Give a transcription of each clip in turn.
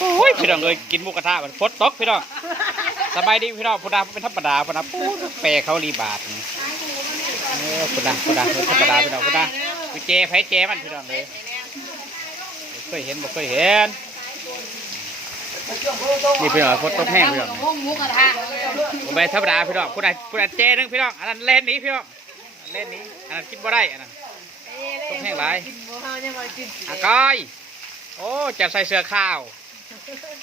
โอ้ยพี่น้องเลยกินหมูกระทะมันฝนตกพี่น้องสบายดีพี่น้องพุดาเป็นธรรมดาพุดาปูแปรเขารีบาทนี่เออพุดาพุดาเป็นธรรมดาพี่น้องพุดาไปเจไผเจมันพี่น้องเลยบ่เคยเห็นบ่เคยเห็นนี่พี่น้องฝนตกแห้งพี่น้องห้องมุกกระทะผมไปธรรมดาพี่น้องผู้ใดผู้ใดเจนึงพี่น้องอันนั้นเล่นหนี้พี่น้องเล่นหนี้อันนั้นกินบ่ได้อันนั้นตกแห้งหลายกินบ่เฮาเนี่ยมากินอากอยโอ้จะใส่เสื้อข้าว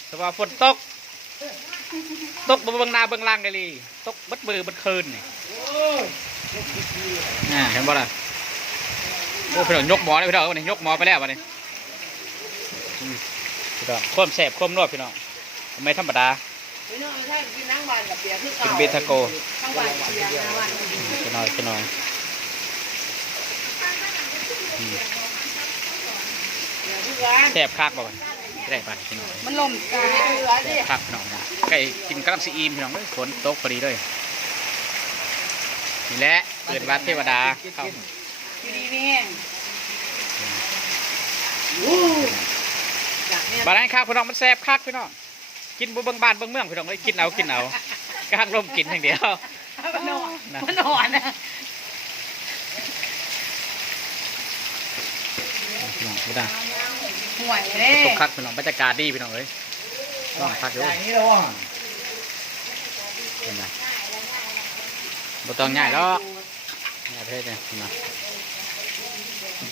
แต่ว่าฝนตก ตกบเบิ่งนาบิ่งล่างเลยลีตกบัดมือบัดคืนนี่น่าเห็นบ่ล่ะโอ้พี่น้องยกหมอเลยพี่น้องวันนี้ยกหมอไปแล้ววันนี้พี่น้องความแสบความนวดพี่น้องไม่ธรรมดาเปียคือเก่ากินเบทาโกทั้งบ้านกับเปียนะวันจะน้อยจะน้อยแสบคักบ่ ได้ปะพี่น้องมันลมกายเรือดิคักพี่น้องนะใกล้กินกระลำซีอีมพี่น้องเลยฝนตกพอดีเลยนี่แหละเกิดวัดเทวดาเข้าอยู่ดีนี่แห้งอยากเนี่ยบ้านนั้นคักพี่น้องมันแสบคักพี่น้องกินบ่เบิ่งบ้านเบิ่งเมืองพี่น้องเลยกินเอากินเอากลางลมกินอย่างเดียวมันนอนมันนอนนะพี่น้องพี่น้อง ห่วยเลยตกคักพี่น้องบรรยากาศดีพี่น้องเลยน้องคักอยู่อย่างนี้แล้วว่ะเป็นไงบ่ต้องง่ายหรอกง่ายประเทศเนี่ยพี่น้อง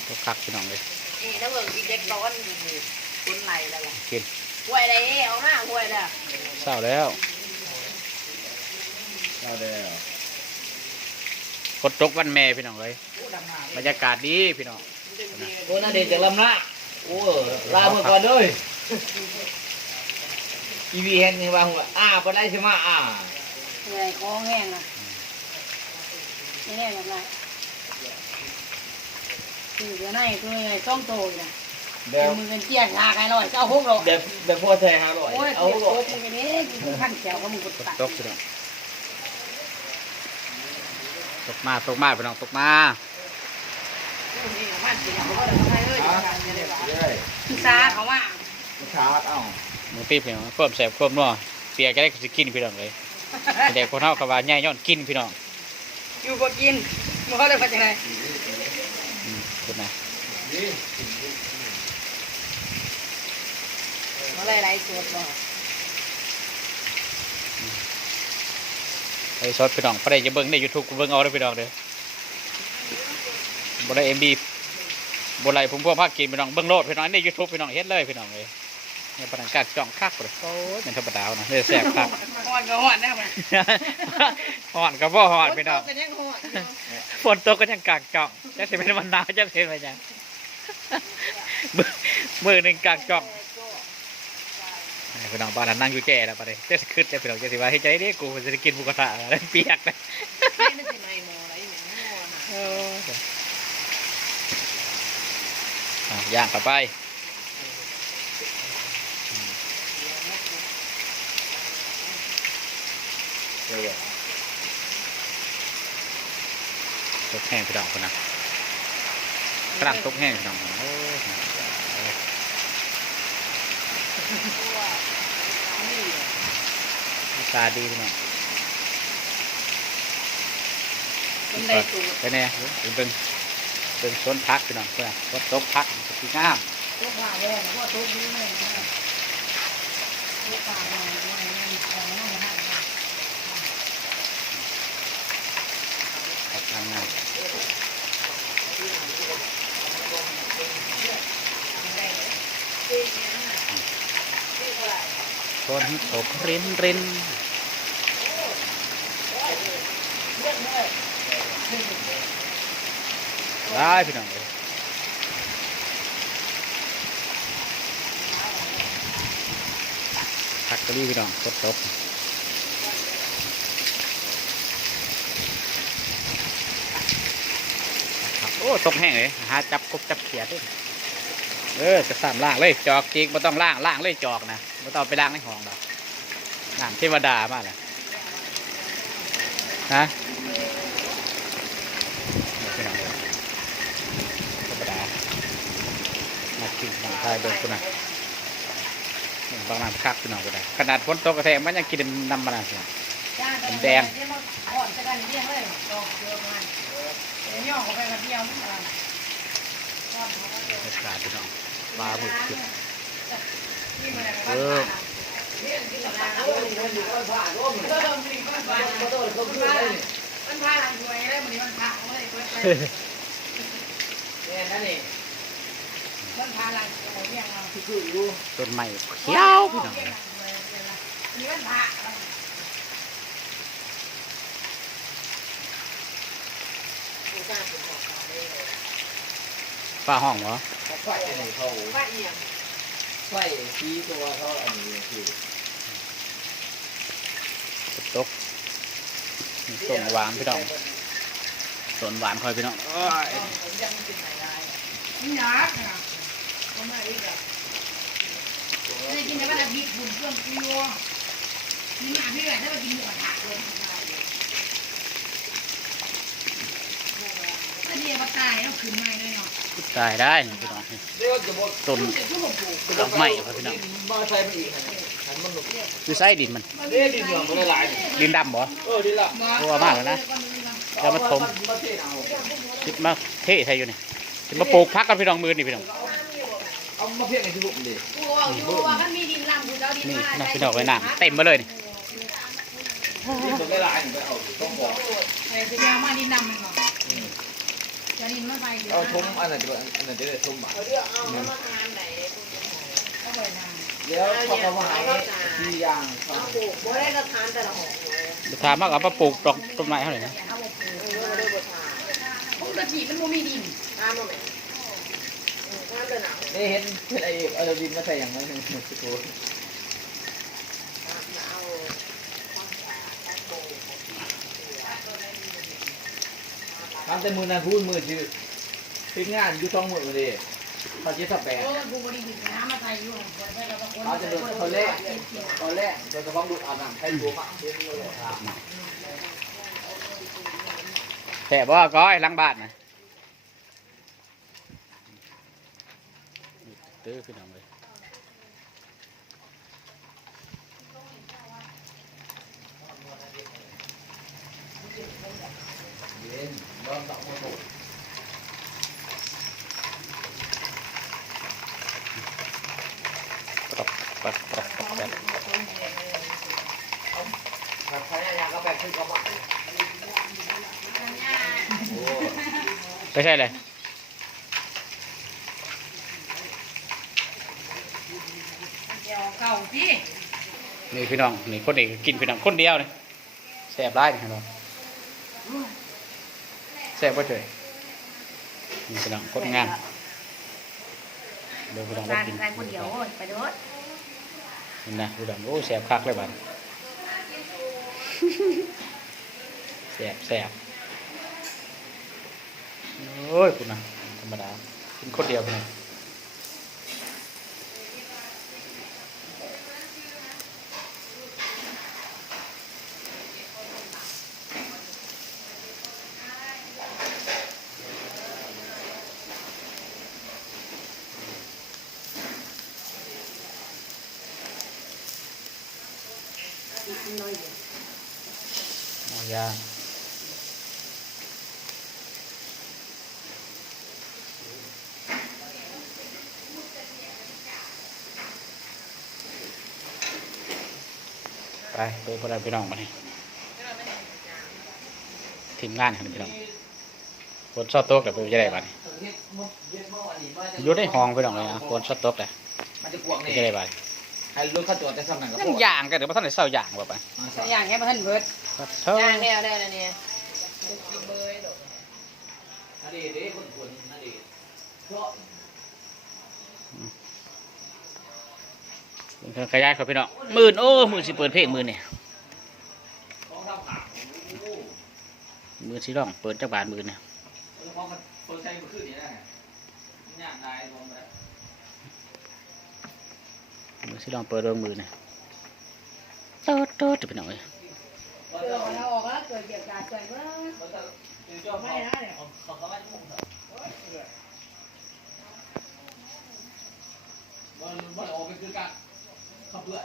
ตกคักพี่น้องเลยนี่ถ้าเบิ่งอีเด็กร้อนคนไหลแล้วล่ะกินห่วยเลยเอามาห่วยแล้วเศร้าแล้วเราได้เหรอฝนตกวันแม่พี่น้องเลยบรรยากาศดีพี่น้องโอ้น่าเด็ดจากลำละ โอ้ลาเมื่อก่อนเลยอีวีเห็นยังว่าหัวอ้าไปได้ใช่ไหมอ้าเหนื่อยคอแห้งอะนี่แน่แบบไรคือเดี๋ยวไหนคือไงต้องโตอยู่นะแบเดี๋ยวบมือกันเจี๊ยกหาใครลอยเจ้าหกหรอกแบบแบบพ่อแท้ห้าร้อยโอ้ยเอาเจี๊ยกหรโตอกมึงกันนี้กินขั้นแถวก็มึงกดฝนตัดตกพี่น้องตกมาตกมาพี่น้องตกมา คือซาเขาว่าชาร์จเอ้ามือปีพี่น้องควบแสบควบนัวเปียกจะได้สิกินพี่น้องเลยเด็กคนเฮากับว่าใหญ่ย้อนกินพี่น้องอยู่บ่กินบ่ได้มาจากไหนอืมคุณนะบ่ได้ไรสดบ่ไปซอสพี่น้องพอได้จะเบิ่งในยูทูบกูเบิ่งเอาเด้อพี่น้องเด้อบ่ได้เอ็ม บีบ่ไรผมพวกภาคกินพี่น้องเบิ่งโลดพี่น้องในยูทูบพี่น้องเฮ็ดเลยพี่น้องเลยเนี่ยพนักงานจ้องคักเลยโอ้ยเป็นธรรมดาเนาะเลยแสบคักฮอดก็ฮอดนะมันหอนกับบ่หอนพี่น้องกันยังฮอดฝนตกก็ยังกากจ่องจะสิเป็นวันหนาวจะสิเป็นไปยังมือมือหนึ่งกากจ่องพี่น้องบ้านนั้นนั่งอยู่แก่แล้วปะเนี่ยจะสิขึ้นจะพี่น้องจะสิว่าให้ใจดิกูจะได้กินหมูกระทะแล้วเปียกเลย มันสิในหมออะไรอย่างนี้ฮอด เอออะ ย่างเข้าไปตกแห้งพี่น้องคนนะกระด้างตกแห้งพี่น้องคนนะโอ้ยตาดีพี่น้องมันได้สูตรไปเนี่ยเป็นเป็น เป็นสวนพักพี่น้องเพื่อนสวนตกพักสีงามทุกว่าแรงพวกทุกนี้เลยนะทุกว่าแรงด้วนี่ของน้องฮะพักงามงามฝนตกรินริน ได้พี่น้องเลยพักกะลี่พี่น้องฝนตบโอ้ตกแห้งเลยหาจับกบจับเขียดด้วยเออจะสามล่างเลยจอกจริงไม่ต้องล่างล่างเลยจอกนะไม่ต้องไปล่างในห้องดอกล่างเทวดามากเลยนะพี่น้องเลย ธรรมดามากินมาทายเบิ่งคุณนะบางนานคักพี่น้องก็ได้ ขนาดฝนตกกระแทกมันยังกินน้ำมันอะจ้าผมแดงเดี๋ยวมาอ่อนจะกันเรียงเลยดอกเยอะมากเดี๋ยวย่อเข้าไปกันเดียวนี่อะไรชอบเขาก็เดียวเด็ดขาดพี่น้องปลาหมึกขึ้นนี่มันอะไรเออมันพาหลังถวยเลยมันมันพาเลย เนี่ยนั่นนี่มันพาหลังถวยเนี่ยเราที่คืออยู่ต้นไม้เขียวพี่น้องนี่มันพาฟ้าห้องเหรอไฟอันนี้เขาพาเอียงไฟชี้ตัวเขาอันนี้คือตกนี่ต้นหวานพี่น้องต้นหวานคอยพี่น้องโอ้ยยักษ์นะมันมาอีกอะ เลยกินแต่ว่าจะบีบบุญเครื่องกิโลนี่มาพี่แหละถ้าไปกินหมูกระทะเลยถ้าเดียวมาตายแล้วคืนไม่เลยเนาะตายได้นี่พี่น้องนี่เรียกว่าะต้นดอกไม้ครับพี่น้องมาใส่ไปอีกหันมันหนุกคือไส้ดินมันเอ๊ะดินเหลืองมันหลายดินดำบ่เออดินละกลัวมากเลยนะแล้วมาถมมาทเอาคิดมาเท่ใช่อยู่นี่คิดมาปลูกพักกันพี่น้องมือนี่พี่น้อง เอามาเพียงในที่บุกดิกูบอกอยู่ว่าถ้ามีดินลำกูจะเอาดินนี่มานะพี่น้องไว้น้ำเต็มมาเลยนี่ดินมันไม่หลายไปเอาต้องบอกแต่จะยาวมาดินดำมันก่อนจะดินไม่ไปเอาชมอันไหนจะอันไหนจะได้ชมอะก็เลยนะเดี๋ยวพอเขามาหายที่ยางเขาบ่ได้ก็ทานแต่ละหอมเลยเดี๋ยวถามมากเอามาปลูกดอกต้นไม้เท่าไหร่นะอย่าเอาไปปลูกเออบ่ได้บ่ทานปกติมันบ่มีดินทา นบ่แม่เออทานแต่หนังได้เห็นเห็นไอ้เอาดินมาใส่อย่างนั้นโอ้เอาทำแต่มือนั้นพูดมือชื่อทิ้งงานอยู่สองมือเลยเขาเจ็ดสับแปดเออกูบ่ได้ดินมาใส่อยู่ขาตะโกนเาจะโดนเขาแรกตอนแรกโดนกระบ้องดูดอาบน้ำใช้ตัวมากเยอะแต่บ่ก้อยหลังบานนะ ตื้อพี่น้องเลยเย็นร้อนสองโมงปรับปรับปรับปรับปรับแบบใช้ยาก็แบบขึ้นกระบอ้ไม่ใช่เลย เดี๋ยวเก่าที่ นี่พี่น้องนี่คนเอกกินพี่น้องคนเดียวนี่แสบร้ายนี่พี่น้องแสบป่ะเฉยนี่พี่น้องคนงานเดี๋ยวพี่น้องได้การกินการคนเดียวไปเด้อนี่นะพี่น้องโอ้แสบคักเลยบ้านแสบแสบโอ้ยคุณนะธรรมดากินคนเดียวพี่น้อง มอยาไปไปพวกเราพี่น้องมาเนี่ยทีมงานกันพี่น้องคนชอบโต๊ะเดี๋ยวไปจะได้บ้านอยู่ในห้องพี่น้องเลยนะคนชอบโต๊ะเลยมันจะกวงไปนี่จะได้บ้าน ให้รถเข้าจอดแต่สำนักกับยังย่างกันเดี๋ยวมาท่านไหนเศร้าย่างแบบไปอย่างแค่พันเบิร์ดเท่าย่างแล้วได้แล้วเนี่ยกินเบยดอกอันนี้เด็กคนคนอันนี้เพราะเครื่องขยายครับพี่น้องหมื่นโอ้หมื่นสิเปิดเพลงหมื่นเนี่ยของทำผักหมื่นสิร้องเปิดจักบาทหมื่นเนี่ยเพราะมันคนใช้มันขึ้นนี่นะย่างได้ลงแล้วหมื่น สิร้องเปิดโดนหมื่นเนี่ยโต๊ดโต๊ดจะเป็นหน่อยเกิดเราออกแล้วเกิดเกี่ยวกับเกิดเมื่อมันจะเจ้าไม่ไม่นะเนี่ยเขาเขาไม่มุ่งครับมันมันออกไปคือกันเขขับเบื่อ